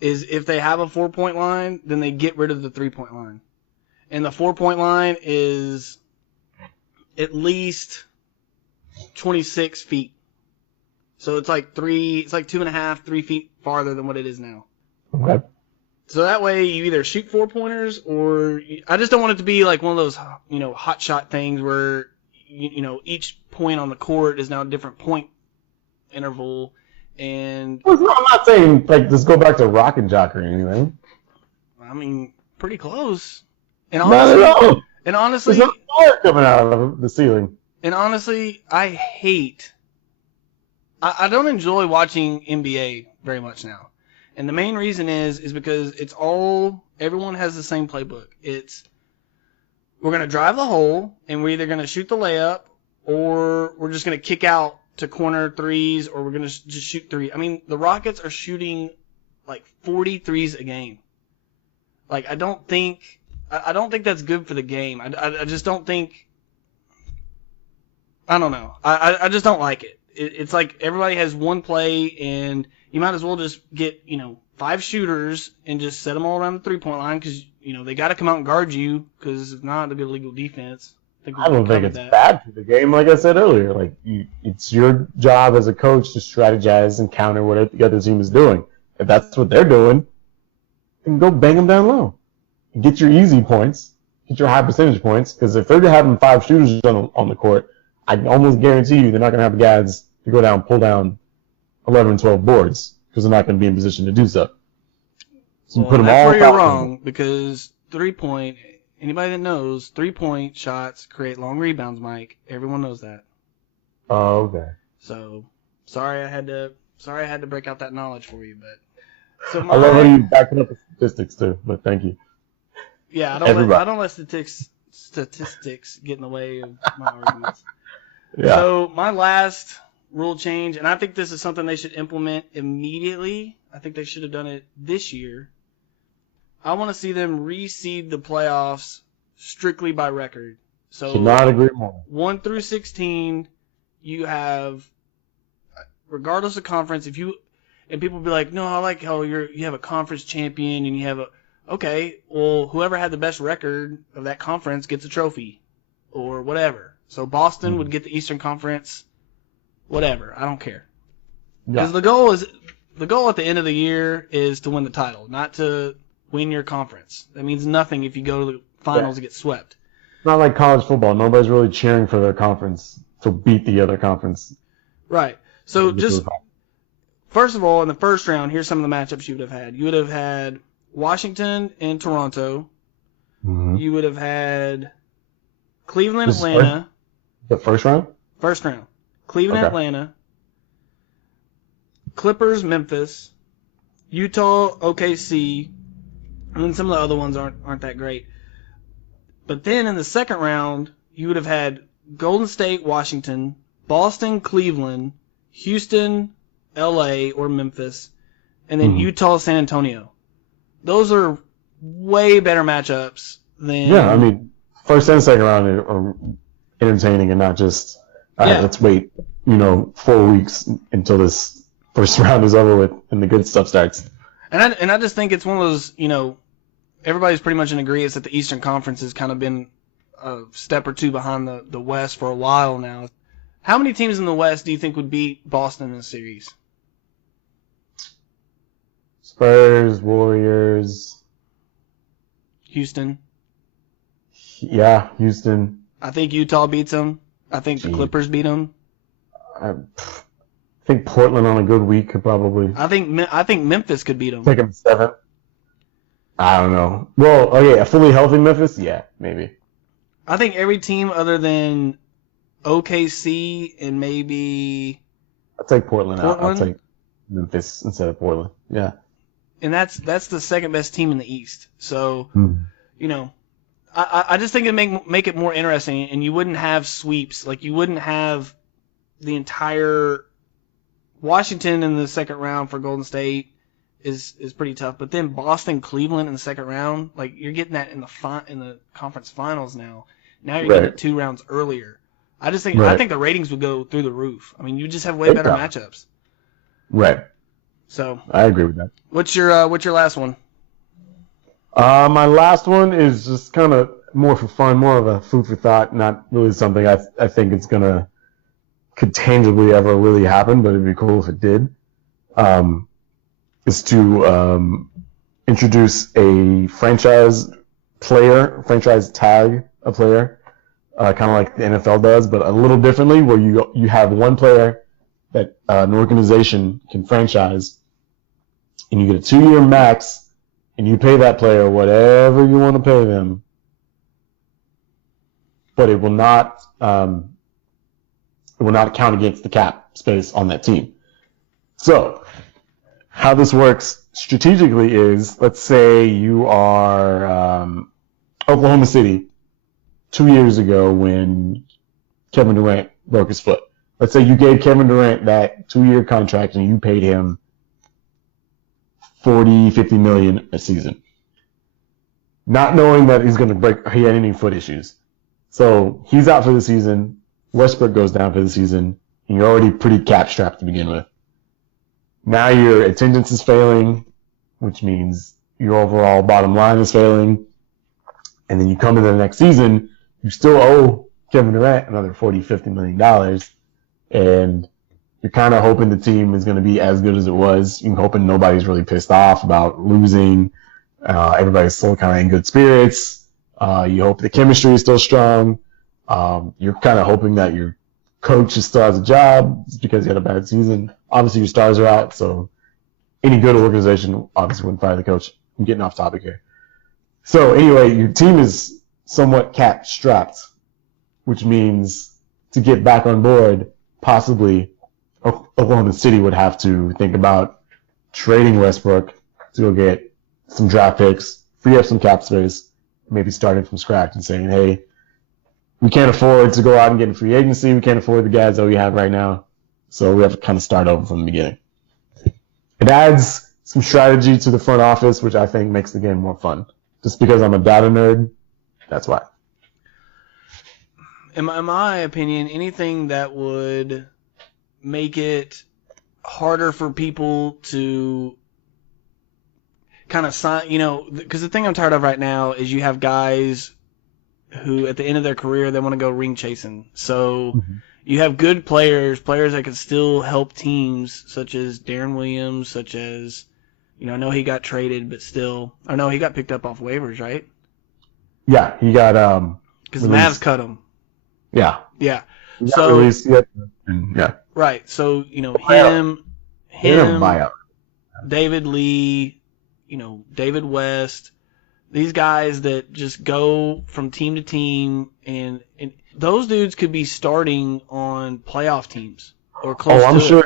is if they have a 4-point line, then they get rid of the 3-point line, and the 4-point line is at least 26 feet. So it's like 2.5, 3 feet farther than what it is now. okay. So that way you either shoot 4-pointers or I just don't want it to be like one of those, hot shot things where, each point on the court is now a different point interval. And Well, no, I'm not saying like just go back to rock and jock or anything. I mean, pretty close. And Not at all. honestly, There's no fire coming out of the ceiling. And honestly, I don't enjoy watching NBA very much now. And the main reason is because everyone has the same playbook. We're going to drive the hole, and we're either going to shoot the layup, or we're just going to kick out to corner threes, or we're going to just shoot three. I mean, the Rockets are shooting like 40 threes a game. Like, I don't think that's good for the game. I just don't think, I don't know. I just don't like it. It's like everybody has one play, and you might as well just get, 5 shooters and just set them all around the 3-point line because, they got to come out and guard you because if not, they'll be illegal defense. I don't think it's bad for the game, like I said earlier. Like it's your job as a coach to strategize and counter what the other team is doing. If that's what they're doing, then go bang them down low. Get your easy points, get your high percentage points, because if they're having 5 shooters on the court, I can almost guarantee you they're not going to have guys to go down, pull down 11 and 12 boards because they're not going to be in position to do so. So well, that's where you're wrong because 3-point, anybody that knows, 3-point shots create long rebounds, Mike. Everyone knows that. Oh, okay. So, sorry I had to break out that knowledge for you, but. So I love how you backing up the statistics too, but thank you. Yeah, I don't let statistics get in the way of my arguments. Yeah. So my last rule change, and I think this is something they should implement immediately. I think they should have done it this year. I want to see them reseed the playoffs strictly by record. So Should not agree more. 1 through 16, you have, regardless of conference, and people will be like, no, I like how you have a conference champion and you have okay, well, whoever had the best record of that conference gets a trophy or whatever. So Boston would get the Eastern Conference, whatever. I don't care. Because the goal at the end of the year is to win the title, not to win your conference. That means nothing if you go to the finals and get swept. It's not like college football. Nobody's really cheering for their conference to beat the other conference. Right. So just, first of all, in the first round, here's some of the matchups you would have had. You would have had Washington and Toronto. Mm-hmm. You would have had Cleveland, Atlanta. The first round? First round. Cleveland, Atlanta. Clippers, Memphis. Utah, OKC. And then some of the other ones aren't that great. But then in the second round, you would have had Golden State, Washington, Boston, Cleveland, Houston, LA or Memphis, and then Utah, San Antonio. Those are way better matchups than... Yeah, I mean, first and second round are entertaining and not just, all right, let's wait, 4 weeks until this first round is over with and the good stuff starts. And I just think it's one of those, everybody's pretty much in agreement that the Eastern Conference has kind of been a step or two behind the West for a while now. How many teams in the West do you think would beat Boston in this series? Spurs, Warriors. Houston. Yeah, Houston. I think Utah beats them. I think the Clippers beat them. I think Portland on a good week could probably. I think Memphis could beat them. Take them 7. I don't know. Well, a fully healthy Memphis? Yeah, maybe. I think every team other than OKC and maybe... I'll take Portland out. I'll take Memphis instead of Portland. Yeah. And that's the second best team in the East. So, I just think it'd make it more interesting, and you wouldn't have sweeps. Like, you wouldn't have the entire Washington in the second round for Golden State is pretty tough. But then Boston, Cleveland in the second round, like you're getting that in the conference finals now. Now you're getting it 2 rounds earlier. I think the ratings would go through the roof. I mean, you just have way better matchups. Right. So I agree with that. What's your last one? My last one is just kind of more for fun, more of a food for thought, not really something I think it's could tangibly ever really happen, but it'd be cool if it did. Is to introduce a franchise tag a player, kind of like the NFL does, but a little differently, where you have one player that an organization can franchise, and you get a 2-year max, and you pay that player whatever you want to pay them, but it will not count against the cap space on that team. So, how this works strategically is, let's say you are Oklahoma City 2 years ago when Kevin Durant broke his foot. Let's say you gave Kevin Durant that 2-year contract and you paid him $40-50 million a season, not knowing that he had any foot issues. So he's out for the season. Westbrook goes down for the season, and you're already pretty cap strapped to begin with. Now your attendance is failing, which means your overall bottom line is failing. And then you come into the next season, you still owe Kevin Durant another $40-50 million, and you're kind of hoping the team is going to be as good as it was. You're hoping nobody's really pissed off about losing. Everybody's still kind of in good spirits. You hope the chemistry is still strong. You're kind of hoping that your coach still has a job because he had a bad season. Obviously, your stars are out, so any good organization obviously wouldn't fire the coach. I'm getting off topic here. So anyway, your team is somewhat cap strapped, which means to get back on board, possibly Oklahoma City would have to think about trading Westbrook to go get some draft picks, free up some cap space, maybe starting from scratch and saying, hey, we can't afford to go out and get in free agency. We can't afford the guys that we have right now. So we have to kind of start over from the beginning. It adds some strategy to the front office, which I think makes the game more fun. Just because I'm a data nerd, that's why. In my opinion, anything that would make it harder for people to kind of sign, because the thing I'm tired of right now is you have guys who at the end of their career, they want to go ring chasing. So you have good players that can still help teams, such as Darren Williams, such as, I know he got traded, but still, or no, he got picked up off waivers, right? Yeah, he got, because the Mavs cut him. Yeah. Yeah. So, released yet, yeah. Right. So, him, David Lee, David West, these guys that just go from team to team, and those dudes could be starting on playoff teams or close to it. I'm sure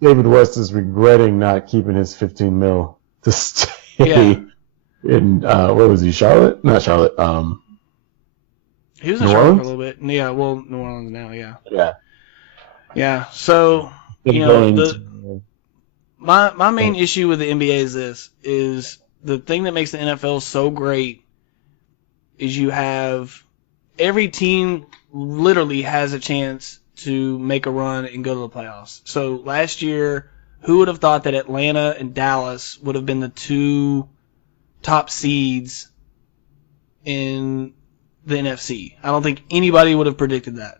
David West is regretting not keeping his $15 million to stay in, where was he, Charlotte? Not Charlotte. He was in Charlotte for a little bit. Yeah, well, New Orleans now, yeah. Yeah. Yeah, so, my main issue with the NBA is the thing that makes the NFL so great is you have every team literally has a chance to make a run and go to the playoffs. So last year, who would have thought that Atlanta and Dallas would have been the 2 top seeds in the NFC? I don't think anybody would have predicted that.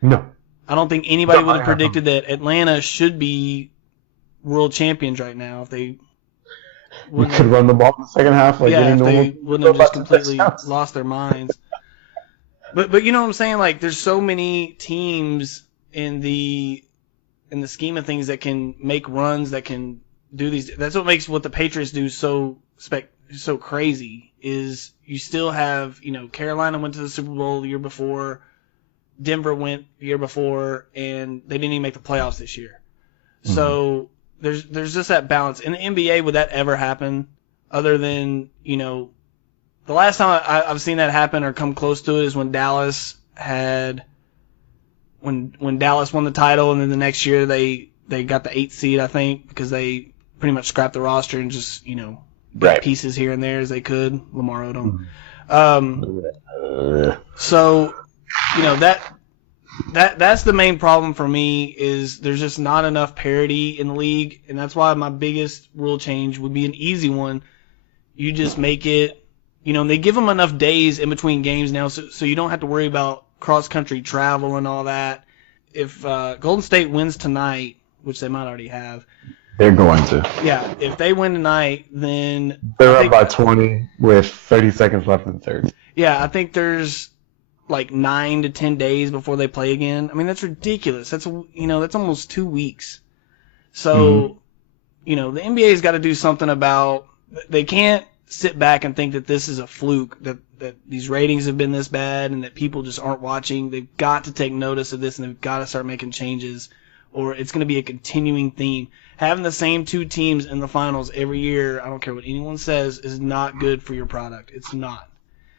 No. I don't think anybody would have predicted that Atlanta should be world champions right now if they could run the ball in the second half. If they wouldn't have just completely lost their minds. But you know what I'm saying? Like, there's so many teams in the scheme of things that can make runs, that can do these. That's what makes what the Patriots do so crazy. Is you still have, Carolina went to the Super Bowl the year before, Denver went the year before, and they didn't even make the playoffs this year. Mm-hmm. So there's just that balance. In the NBA, would that ever happen? Other than, the last time I've seen that happen or come close to it is when Dallas won the title, and then the next year they got the 8th seed, I think, because they pretty much scrap the roster and just, Right. pieces here and there as they could. Lamar Odom. Mm-hmm. So, that's the main problem for me is there's just not enough parity in the league, and that's why my biggest rule change would be an easy one. You just make it, they give them enough days in between games now, so you don't have to worry about cross-country travel and all that. If Golden State wins tonight, which they might already have. They're going to. Yeah, if they win tonight, then they're up by 20 with 30 seconds left in the third. Yeah, I think there's like 9 to 10 days before they play again. I mean, that's ridiculous. That's that's almost 2 weeks. So, the NBA's got to do something about. They can't sit back and think that this is a fluke, that these ratings have been this bad, and that people just aren't watching. They've got to take notice of this, and they've got to start making changes, or it's going to be a continuing theme. Having the same 2 teams in the finals every year, I don't care what anyone says, is not good for your product. It's not.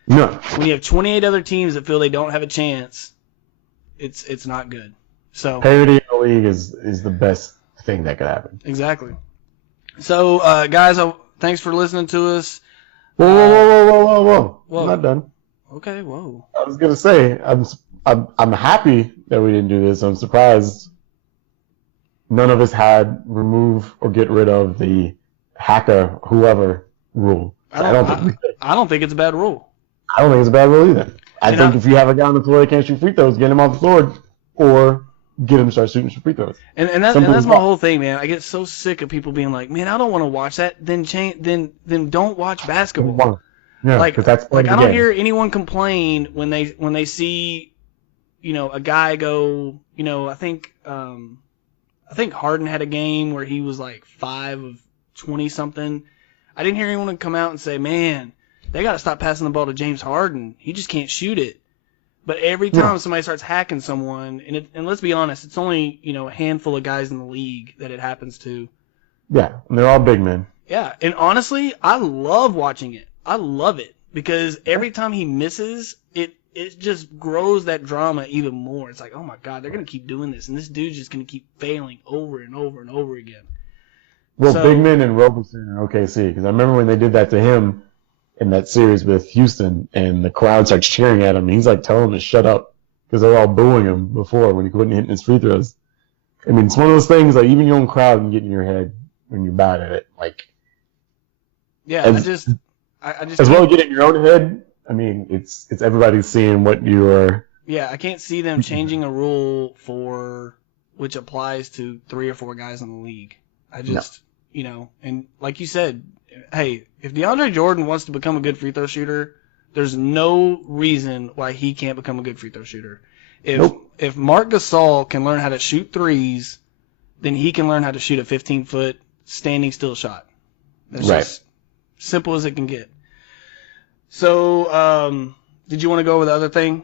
No. When you have 28 other teams that feel they don't have a chance, it's not good. So parity in the league is the best thing that could happen. Exactly. So, guys, thanks for listening to us. Whoa. I'm not done. Okay, whoa. I was gonna say I'm happy that we didn't do this. I'm surprised none of us had remove or get rid of the hacker whoever rule. I don't think it's a bad rule. I don't think it's a bad rule either. I think if you have a guy on the floor that can't shoot free throws, get him off the floor or get him to start shooting some free throws. And that's my whole thing, man. I get so sick of people being like, "Man, I don't want to watch that." Then don't watch basketball. Yeah, like that's I don't hear anyone complain when they see, a guy go, I think Harden had a game where he was like 5 of 20 something. I didn't hear anyone come out and say, "Man, they got to stop passing the ball to James Harden. He just can't shoot it." But every time somebody starts hacking someone, and let's be honest, it's only, a handful of guys in the league that it happens to. Yeah, and they're all big men. Yeah, and honestly, I love watching it. I love it because every time he misses, it just grows that drama even more. It's like, oh my God, they're going to keep doing this, and this dude's just going to keep failing over and over and over again. Well, big men and Roberson and OKC, because I remember when they did that to him in that series with Houston, and the crowd starts cheering at him, and he's like telling them to shut up because they're all booing him before when he couldn't hit his free throws. I mean, it's one of those things, like, even your own crowd can get in your head when you're bad at it. Like, yeah, I just as well get in your own head. I mean, it's everybody seeing what you are. Yeah, I can't see them changing a rule which applies to 3 or 4 guys in the league. I just, and like you said, hey, if DeAndre Jordan wants to become a good free throw shooter, there's no reason why he can't become a good free throw shooter. If Marc Gasol can learn how to shoot threes, then he can learn how to shoot a 15-foot standing still shot. That's just simple as it can get. So, did you want to go over the other thing?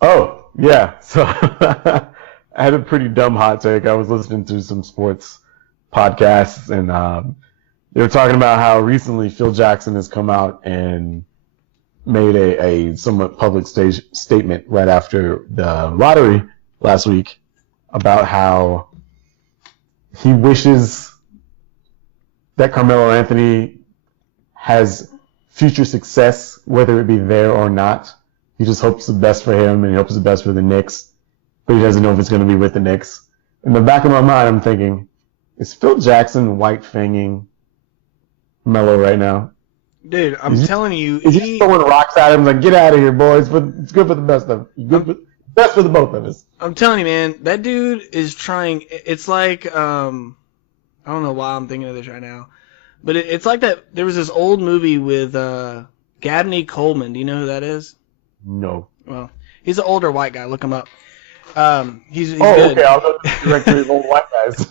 Oh, yeah. So I had a pretty dumb hot take. I was listening to some sports podcasts, and they were talking about how recently Phil Jackson has come out and made a somewhat public statement right after the lottery last week about how he wishes that Carmelo Anthony has future success, whether it be there or not. He just hopes the best for him, and he hopes the best for the Knicks, but he doesn't know if it's going to be with the Knicks. In the back of my mind, I'm thinking, is Phil Jackson white-fanging Melo right now? Dude, I'm telling you, he's just throwing rocks at him, like, get out of here, boys. But it's good for the best of them. Best for the both of us. I'm telling you, man, that dude is trying. It's like, I don't know why I'm thinking of this right now, but it's like that. There was this old movie with Gabney Coleman. Do you know who that is? No. Well, he's an older white guy. Look him up. He's good. Okay. I'll go to the directory of old white guys.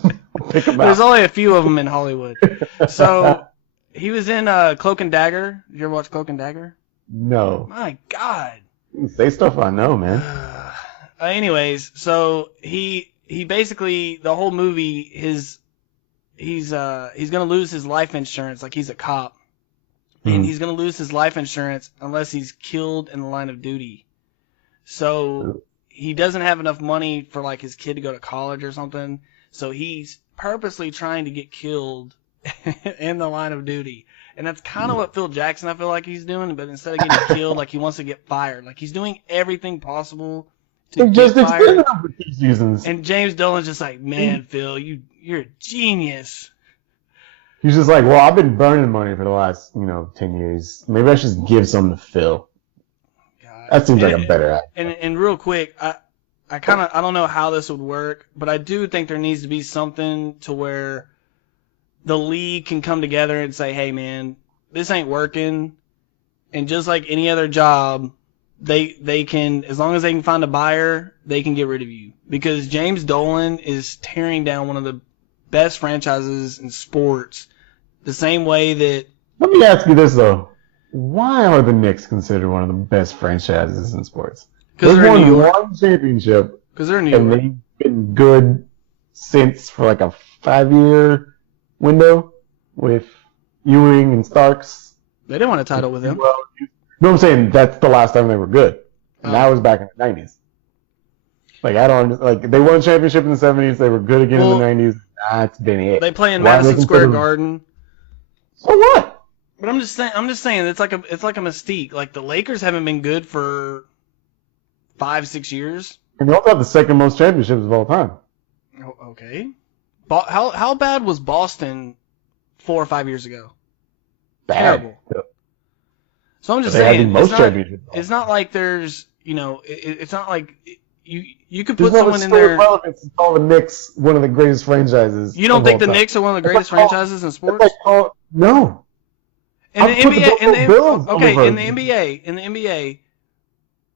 Pick him There's out. only a few of them in Hollywood. So he was in Cloak and Dagger. Did you ever watch Cloak and Dagger? No. My God. Say stuff I know, man. Anyways, so he basically, the whole movie, he's gonna lose his life insurance. Like, he's a cop, and he's gonna lose his life insurance unless he's killed in the line of duty. So he doesn't have enough money for, like, his kid to go to college or something. So he's purposely trying to get killed in the line of duty. And that's kind of what Phil Jackson, I feel like he's doing, but instead of getting killed, like he wants to get fired. Like he's doing everything possible to get fired. For 2 seasons. And James Dolan's just like, man, Phil, you're a genius. He's just like, well, I've been burning money for the last, 10 years. Maybe I should just give some to Phil. God. That seems like a better idea. And real quick, I don't know how this would work, but I do think there needs to be something to where the league can come together and say, hey, man, this ain't working. And just like any other job, they can, as long as they can find a buyer, they can get rid of you. Because James Dolan is tearing down one of the best franchises in sports the same way that... Let me ask you this, though. Why are the Knicks considered one of the best franchises in sports? Because they're in New York. One championship. Because they're in New York. And they've been good since for like a 5-year window with Ewing and Starks. They didn't win a title with them. Well, no, I'm saying that's the last time they were good. And that was back in the 90s. They won a championship in the 70s. They were good again in the 90s. That's been it. They play in Madison Square Garden. So what? But I'm just saying it's like a mystique. Like the Lakers haven't been good for 5-6 years. And they also have the second most championships of all time. Oh, okay. How bad was Boston 4 or 5 years ago? Bad. Terrible. Yeah. So I'm just saying it's not like there's it's not like you could put someone in there. Relevance to call the Knicks one of the greatest franchises. You don't think the Knicks are one of the greatest franchises in sports? No. In the NBA, in the NBA,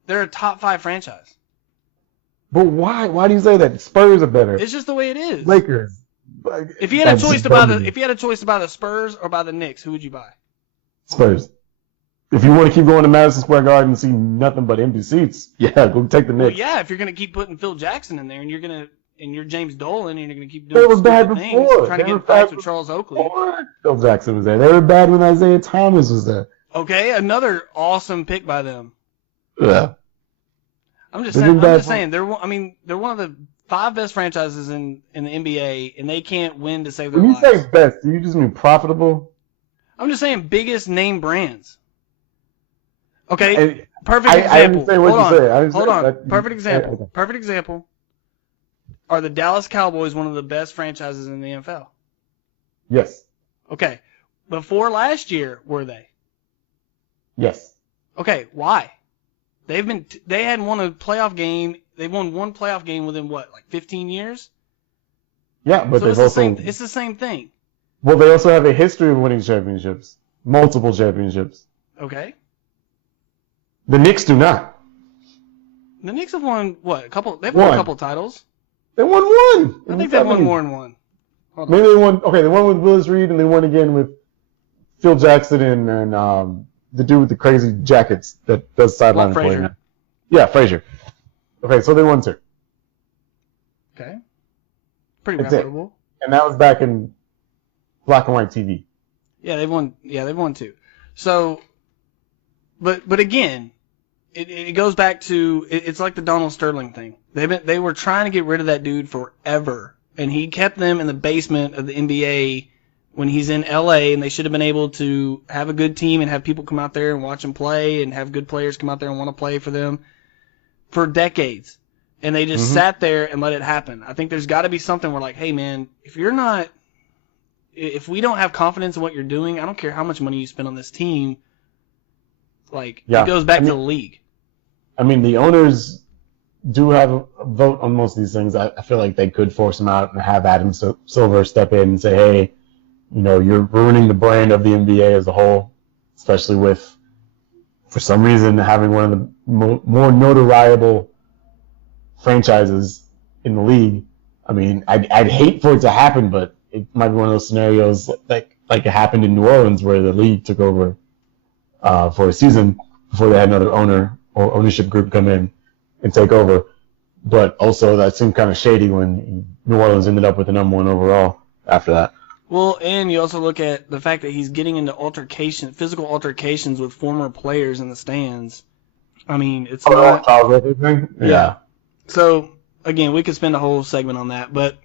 they're a top 5 franchise. But why? Why do you say that? Spurs are better. It's just the way it is. Lakers. If you had a choice to buy the Spurs or buy the Knicks, who would you buy? Spurs. If you want to keep going to Madison Square Garden and see nothing but empty seats, yeah, go take the Knicks. Well, yeah, if you're gonna keep putting Phil Jackson in there and you're James Dolan and you're gonna keep doing stupid things, trying to get fights with Charles Oakley. Phil Jackson was there. They were bad when Isaiah Thomas was there. Okay, another awesome pick by them. Yeah. I'm just saying they're one of the 5 best franchises in the NBA, and they can't win to save their lives. When you say best, do you just mean profitable? I'm just saying biggest name brands. Okay, perfect example. Hold on. Perfect example. Perfect example. Are the Dallas Cowboys one of the best franchises in the NFL? Yes. Okay. Before last year, were they? Yes. Okay, why? They hadn't won a playoff game. They won one playoff game within 15 years? Yeah, but it's the same thing. Well, they also have a history of winning championships. Multiple championships. Okay. The Knicks do not. The Knicks have won what? They've won a couple titles. They won one. I think they've won more than one. Maybe they won. Okay, they won with Willis Reed, and they won again with Phil Jackson and the dude with the crazy jackets that does sideline play now. Yeah, Frazier. Okay, so they won 2. Okay. Pretty reputable. And that was back in black and white TV. Yeah, they've won 2. So, but again, it goes back to it's like the Donald Sterling thing. They were trying to get rid of that dude forever, and he kept them in the basement of the NBA when he's in LA, and they should have been able to have a good team and have people come out there and watch them play and have good players come out there and want to play for them for decades. And they just sat there and let it happen. I think there's got to be something where, like, hey, man, if we don't have confidence in what you're doing, I don't care how much money you spend on this team. Like, it goes back to the league. I mean, the owners do have a vote on most of these things. I feel like they could force them out and have Adam Silver step in and say, hey, you're ruining the brand of the NBA as a whole, especially with, for some reason, having one of the more notoriable franchises in the league. I mean, I'd hate for it to happen, but it might be one of those scenarios like it happened in New Orleans where the league took over for a season before they had another owner or ownership group come in and take over. But also that seemed kind of shady when New Orleans ended up with the number 1 overall after that. Well, and you also look at the fact that he's getting into physical altercations with former players in the stands. I mean, it's not... Charles Oakley thing? Yeah. So, again, we could spend a whole segment on that, but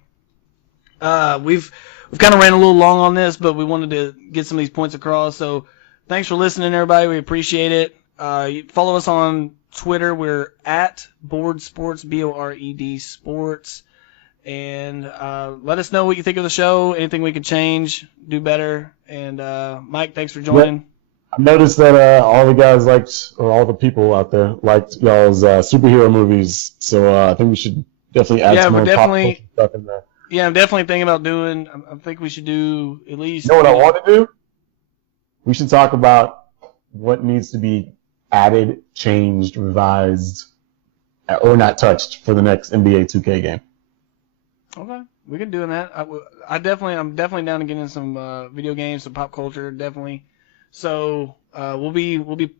We've kind of ran a little long on this, but we wanted to get some of these points across. So thanks for listening, everybody. We appreciate it. Follow us on Twitter. We're at Board Sports, BORED Sports. And let us know what you think of the show, anything we could change, do better. And Mike, thanks for joining. I noticed that all the guys liked, or all the people out there liked y'all's superhero movies. So I think we should definitely add some more pop culture stuff in there. Yeah, I'm definitely thinking about doing. I think we should do at least. You know what I want to do? We should talk about what needs to be added, changed, revised, or not touched for the next NBA 2K game. Okay, we can do that. I'm definitely down to get in some video games, some pop culture, definitely. So we'll be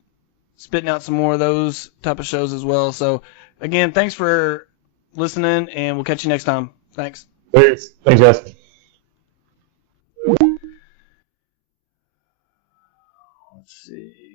spitting out some more of those type of shows as well. So again, thanks for listening, and we'll catch you next time. Thanks. Thanks, Jess. Let's see.